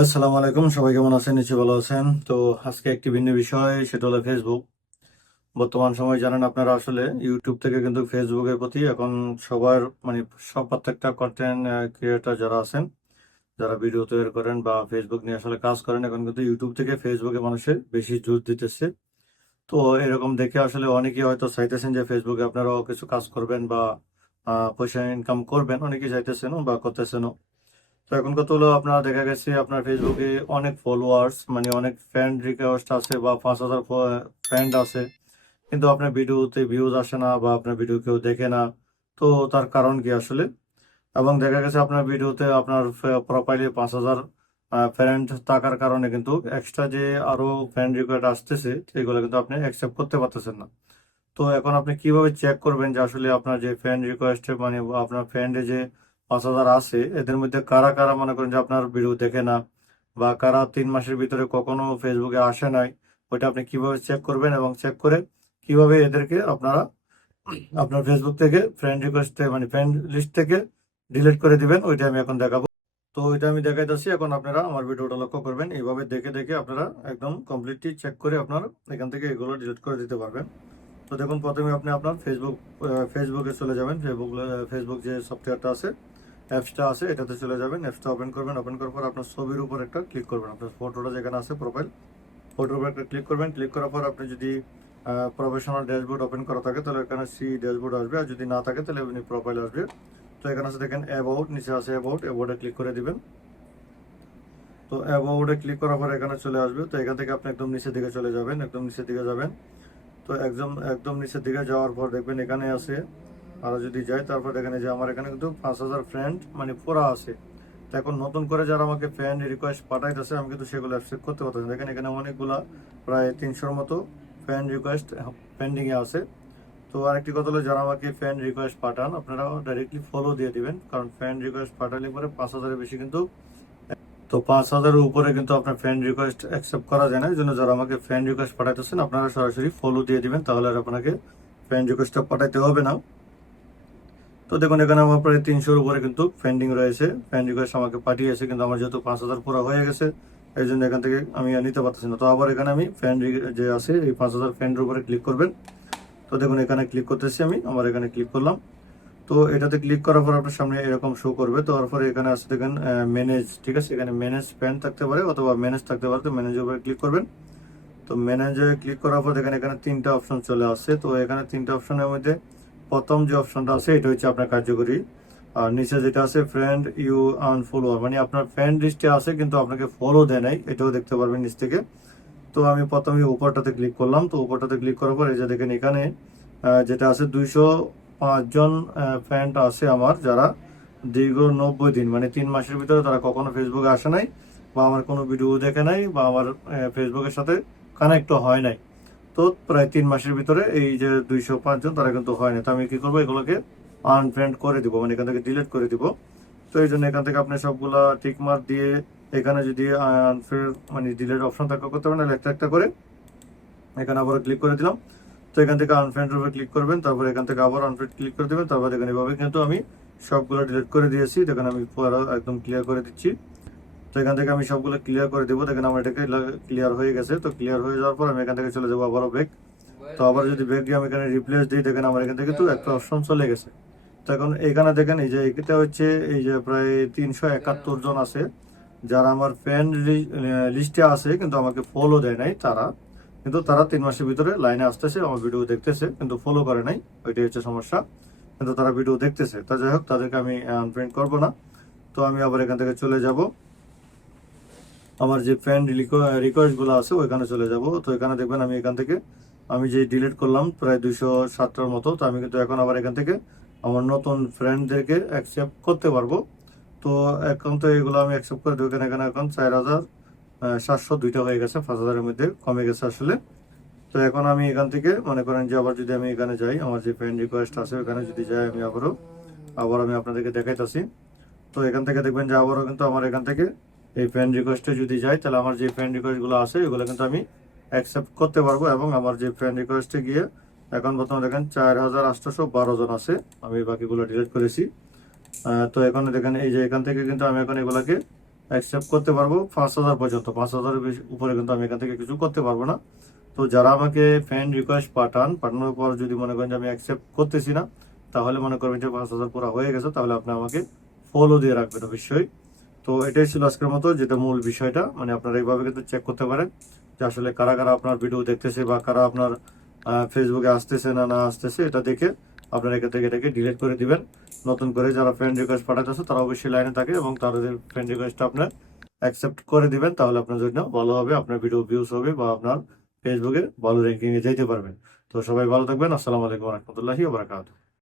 আসসালামু আলাইকুম, সবাই কেমন আছেন? নিচে ভালো আছেন। তো আজকে একটি ভিন্ন বিষয়, সেটা হলো ফেসবুক বর্তমান সময় জানেন আপনারা আসলে ইউটিউব থেকে কিন্তু ফেসবুকের প্রতি এখন সবার মানে সব প্রত্যেকটা কন্টেন্ট ক্রিয়েটার যারা আছেন, যারা ভিডিও তৈরি করেন বা ফেসবুক নিয়ে আসলে কাজ করেন, এখন কিন্তু ইউটিউব থেকে ফেসবুকে মানুষের বেশি জোর দিতেছে। তো এরকম দেখে আসলে অনেকেই হয়তো চাইতেছেন যে ফেসবুকে আপনারাও কিছু কাজ করবেন বা পয়সা ইনকাম করবেন, অনেকেই চাইতেছেন বা করতেছেনও। তো এখন কত হলো? আপনার দেখা গেছে আপনার ফেসবুকে অনেক ফলোয়ার্স মানে অনেক ফ্রেন্ড রিকোয়েস্ট আছে বা পাঁচ হাজার ফ্রেন্ড আছে। কিন্তু আপনার ভিডিওতে ভিউজ আসে না বা আপনার ভিডিও কেউ দেখে না। তো তার কারণ কি আসলে? এবং দেখা গেছে আপনার ভিডিওতে আপনার প্রোফাইলে পাঁচ হাজার ফ্রেন্ড থাকার কারণে কিন্তু এক্সট্রা যে আরও ফ্রেন্ড রিকোয়েস্ট আসতেছে সেগুলো কিন্তু আপনি অ্যাকসেপ্ট করতে পারতেছেন না। তো এখন আপনি কীভাবে চেক করবেন যে আসলে আপনার যে ফ্রেন্ড রিকোয়েস্টে মানে আপনার ফ্রেন্ডে যে পাঁচ হাজার আছে, এদের মধ্যে কারা কারা মনে করেন যে আপনার ভিডিও দেখে না বা কারা তিন মাসের ভিতরে কখনো ফেসবুকে আসে নাই, ওইটা আপনি কীভাবে চেক করবেন এবং চেক করে কীভাবে এদেরকে আপনারা আপনার ফেসবুক থেকে ফ্রেন্ড রিকোয়েস্ট মানে ফ্রেন্ড লিস্ট থেকে ডিলিট করে দিবেন, ওইটা আমি এখন দেখাবো। তো ওইটা আমি দেখাইতেছি, এখন আপনারা আমার ভিডিওটা লক্ষ্য করবেন, এইভাবে দেখে দেখে আপনারা একদম কমপ্লিটলি চেক করে আপনার এখান থেকে এগুলো ডিলিট করে দিতে পারবেন। তো দেখুন, প্রথমে আপনি আপনার ফেসবুক ফেসবুকে চলে যাবেন। ফেসবুক ফেসবুক যে সফটওয়্যারটা আছে অ্যাপসটা আছে, এটাতে চলে যাবেন। অ্যাপসটা ওপেন করবেন। ওপেন করার পর আপনার ছবির উপর একটা ক্লিক করবেন। আপনার ফটোটা যেখানে আছে প্রোফাইল ফটোর উপর একটা ক্লিক করবেন। ক্লিক করার পর আপনি যদি প্রফেশনাল ড্যাশবোর্ড ওপেন করা থাকে, তাহলে এখানে সি ড্যাশবোর্ড আসবে। আর যদি না থাকে, তাহলে আপনি প্রোফাইল আসবে। তো এখানে আছে, দেখেন অ্যাবাউট নিচে আছে অ্যাবাউট অ্যাবাউটে ক্লিক করে দিবেন। তো অ্যাবাউটে ক্লিক করার পর এখানে চলে আসবে। তো এখান থেকে আপনি একদম নিচের দিকে চলে যাবেন, একদম নিচের দিকে যাবেন। তো একদম একদম নিচের দিকে যাওয়ার পর দেখবেন এখানে আছে। আর যদি যাই তারপর এই যে আমার এখানে কিন্তু পাঁচ হাজার ফ্রেন্ড মানে পুরা আছে। তো এখন নতুন করে যারা আমাকে ফ্রেন্ড রিকোয়েস্ট পাঠাইতেছে, আমি কিন্তু সেগুলো অ্যাকসেপ্ট করতে পারতেছি। দেখেন এখানে অনেকগুলা প্রায় তিনশোর মতো ফ্রেন্ড রিকোয়েস্ট পেন্ডিংয়ে আছে। তো আরেকটি কথা হলো, যারা আমাকে ফ্রেন্ড রিকোয়েস্ট পাঠান আপনারা ডাইরেক্টলি ফলো দিয়ে দিবেন। কারণ ফ্রেন্ড রিকোয়েস্ট পাঠালে পরে পাঁচ হাজারের বেশি কিন্তু তো পাঁচ হাজারের উপরে কিন্তু আপনার ফ্রেন্ড রিকোয়েস্ট অ্যাকসেপ্ট করা যায় না। এই জন্য যারা আমাকে ফ্রেন্ড রিকোয়েস্ট পাঠাইতেছেন, আপনারা সরাসরি ফলো দিয়ে দিবেন, তাহলে আর আপনাকে ফ্রেন্ড রিকোয়েস্টটা পাঠাইতে হবে না। তো দেখুন, এখানে আমার প্রায় তিনশোর উপরে কিন্তু পেন্ডিং রয়েছে। ফ্রেন্ড রিকোয়েস্ট আমাকে পাঠিয়েছে, কিন্তু আমার যেহেতু পাঁচ হাজার পুরো হয়ে গেছে, এই জন্য এখান থেকে আমি নিতে পারতেছি না। তো আবার এখানে আমি ফ্রেন্ড যে আছে, এই পাঁচ হাজার ফ্রেন্ডের উপরে ক্লিক করবেন। তো দেখুন, এখানে ক্লিক করতেছি আমি, আমার এখানে ক্লিক করলাম। তো এটাতে ক্লিক করার পর আপনার সামনে এরকম শো করবে। তো তারপরে এখানে আছে দেখেন ম্যানেজ ঠিক আছে? এখানে ম্যানেজ ফ্রেন্ড থাকতে পারে অথবা ম্যানেজ থাকতে পারে, তো ম্যানেজের উপরে ক্লিক করবেন। তো ম্যানেজে ক্লিক করার পর দেখেন, এখানে তিনটা অপশন চলে আসছে। তো এখানে তিনটা অপশনের মধ্যে প্রথম যে অপশনটা আছে, এটা হচ্ছে আপনার কার্যকরী। আর নিচে যেটা আছে ফ্রেন্ড ইউ আনফলো মানে আপনার ফ্রেন্ড লিস্টে আছে, কিন্তু আপনাকে ফলো দেয় নাই, এটাও দেখতে পারবেন নিচ থেকে। তো আমি প্রথমে উপরটাতে ক্লিক করলাম। তো উপরটাতে ক্লিক করার পর এই যে দেখেন, এখানে যেটা আছে, দুইশো পাঁচজন ফ্রেন্ড আছে আমার যারা দীর্ঘ নব্বই দিন মানে তিন মাসের ভিতরে তারা কখনো ফেসবুকে আসে নাই বা আমার কোনো ভিডিও দেখে নাই বা আমার ফেসবুকের সাথে কানেক্টও হয় নাই। তো প্রায় তিন মাসের ভিতরে এই যে দুইশো পাঁচজন তারা কিন্তু হয় না তো আমি কি করব? এগুলোকে আনফ্রেন্ড করে দিব মানে এখান থেকে ডিলিট করে দিব। তো এই জন্য এখান থেকে আপনি সবগুলা মার্ক দিয়ে এখানে যদি আনফ্রেন্ড মানে ডিলিট অপশন থাকা করতে পারেন একটা একটা করে এখানে আবার ক্লিক করে দিলাম। তো এখান থেকে আনফ্রেন্ডের উপরে ক্লিক করবেন, তারপর এখান থেকে আবার আনফ্রেন্ড ক্লিক করে দেবেন, তারপর দেখেন এভাবে কিন্তু আমি সবগুলো ডিলিট করে দিয়েছি, দেখেন আমি একদম ক্লিয়ার করে দিচ্ছি। তো এখান থেকে আমি সবগুলো ক্লিয়ার করে দেবো, দেখেন আমার এটাকে ক্লিয়ার হয়ে গেছে, তো ক্লিয়ার হয়ে যাওয়ার পর আমি এখান থেকে চলে যাব আবারও ব্যাক তো আবার যদি ব্যাক দিয়ে আমি এখানে রিপ্লেস দিই, দেখেন আমার এখান থেকে তো একটা অপশন চলে গেছে। তো এখন এখানে দেখেন এই যে এটা হচ্ছে এই যে প্রায় তিনশো একাত্তর জন আছে, যারা আমার ফ্রেন্ড লিস্টে আছে, কিন্তু আমাকে ফলো দেয় নাই তারা। কিন্তু তারা তিন মাসের ভিতরে লাইনে আসতেছে, আমার ভিডিও দেখতেছে, কিন্তু ফলো করে নাই, ওইটাই হচ্ছে সমস্যা। কিন্তু তারা ভিডিও দেখতেছে। তা যাই হোক, তাদেরকে আমি আনফ্রেন্ড করব না। তো আমি আবার এখান থেকে চলে যাব। আমার যে ফ্রেন্ড রিকোয়েস্টগুলো আছে, ওইখানে চলে যাব। তো এখানে দেখবেন আমি এখান থেকে, আমি যে ডিলিট করলাম, প্রায় দুইশো ষাটটার মতো, তো আমি কিন্তু এখন আবার এখান থেকে আমার নতুন ফ্রেন্ডদেরকে অ্যাকসেপ্ট করতে পারব। তো এখন তো এগুলো আমি অ্যাকসেপ্ট করে দেবো। এখানে এখন চার হাজার সাতশো দুইটা হয়ে গেছে, পাঁচ হাজারের মধ্যে কমে গেছে আসলে। তো এখন আমি এখান থেকে মনে করেন যে আবার যদি আমি এখানে যাই, আমার যে ফ্রেন্ড রিকোয়েস্ট আছে, ওখানে যদি যাই আমি আবারও, আবার আমি আপনাদেরকে দেখাইতেছি। তো এখান থেকে দেখবেন যে আবারও কিন্তু আমার এখান থেকে এই ফ্রেন্ড রিকোয়েস্টে যদি যাই, তাহলে আমার যে ফ্রেন্ড রিকোয়েস্টগুলো আছে, এগুলো কিন্তু আমি অ্যাকসেপ্ট করতে পারব এবং আমার যে ফ্রেন্ড রিকোয়েস্টে গিয়ে এখন বর্তমানে দেখেন চার হাজার আটশোশো বারো জন আছে, আমি বাকিগুলো ডিলিট করেছি। তো এখন দেখেন এই যে এখান থেকে কিন্তু আমি এখন এগুলাকে অ্যাকসেপ্ট করতে পারব পাঁচ হাজার পর্যন্ত। পাঁচ হাজারের উপরে কিন্তু আমি এখান থেকে কিছু করতে পারব না। তো যারা আমাকে ফ্রেন্ড রিকোয়েস্ট পাঠান, পাঠানোর পর যদি মনে করেন যে আমি অ্যাকসেপ্ট করতেছি না, তাহলে মনে করবেন যে পাঁচ হাজার পুরো হয়ে গেছে, তাহলে আপনি আমাকে ফলো দিয়ে রাখবেন অবশ্যই। তো এটাই ছিল আজকের মতো, যেটা মূল বিষয়টা। মানে আপনারা এইভাবে কিন্তু চেক করতে পারেন যে আসলে কারা কারা আপনার ভিডিও দেখতেছে বা কারা আপনার ফেসবুকে আসতেছে না না আসতেছে, এটা দেখে আপনারা এখান থেকে এটাকে ডিলিট করে দিবেন। নতুন করে যারা ফ্রেন্ড রিকোয়েস্ট পাঠাতেছে তারা অবশ্যই লাইনে থাকে এবং তাদের ফ্রেন্ড রিকোয়েস্টটা আপনার অ্যাকসেপ্ট করে দিবেন, তাহলে আপনার জন্য ভালো হবে, আপনার ভিডিও ভিউজ হবে বা আপনার ফেসবুকে ভালো র্যাঙ্কিংয়ে যেতে পারবেন। তো সবাই ভালো থাকবেন। আসসালামু আলাইকুম রহমতুল্লাহি ওবরাকাতুহ